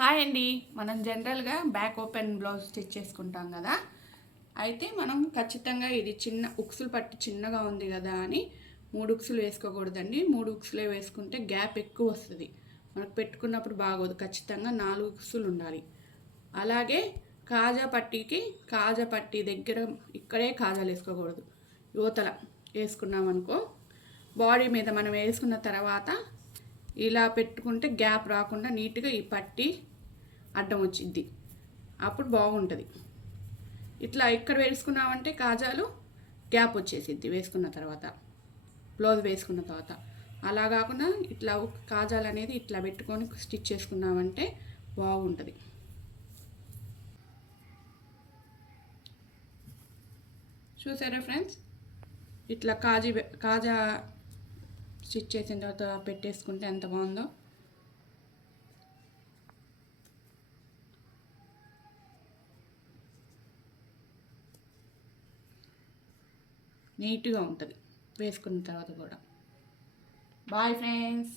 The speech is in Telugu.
హాయ్ అండి. మనం జనరల్గా బ్యాక్ ఓపెన్ బ్లౌజ్ స్టిచ్ చేసుకుంటాం కదా. అయితే మనం ఖచ్చితంగా ఇది చిన్న ఉక్సులు పట్టి చిన్నగా ఉంది కదా అని 3 ఉక్సులు వేసుకోకూడదండి. 3 ఉక్సులే వేసుకుంటే గ్యాప్ ఎక్కువ వస్తుంది, మనకు పెట్టుకున్నప్పుడు బాగోదు. ఖచ్చితంగా 4 ఉక్సులు ఉండాలి. అలాగే కాజా పట్టీ దగ్గర ఇక్కడే కాజాలు వేసుకోకూడదు. యువతల వేసుకున్నామనుకో, బాడీ మీద మనం వేసుకున్న తర్వాత ఇలా పెట్టుకుంటే గ్యాప్ రాకుండా నీట్గా ఈ పట్టీ అడ్డం వచ్చిద్ది, అప్పుడు బాగుంటుంది. ఇట్లా ఇక్కడ వేసుకున్నామంటే కాజాలు గ్యాప్ వచ్చేసిద్ది వేసుకున్న తర్వాత, బ్లౌజ్ వేసుకున్న తర్వాత. అలా కాకుండా ఇట్లా కాజాలు అనేది ఇట్లా పెట్టుకొని స్టిచ్ చేసుకున్నామంటే బాగుంటుంది. చూసారా ఫ్రెండ్స్, ఇట్లా కాజా స్టిచ్ చేసిన తర్వాత పెట్టేసుకుంటే ఎంత బాగుందో. నీట్గా ఉంటుంది వేసుకున్న తర్వాత కూడా. Bye friends.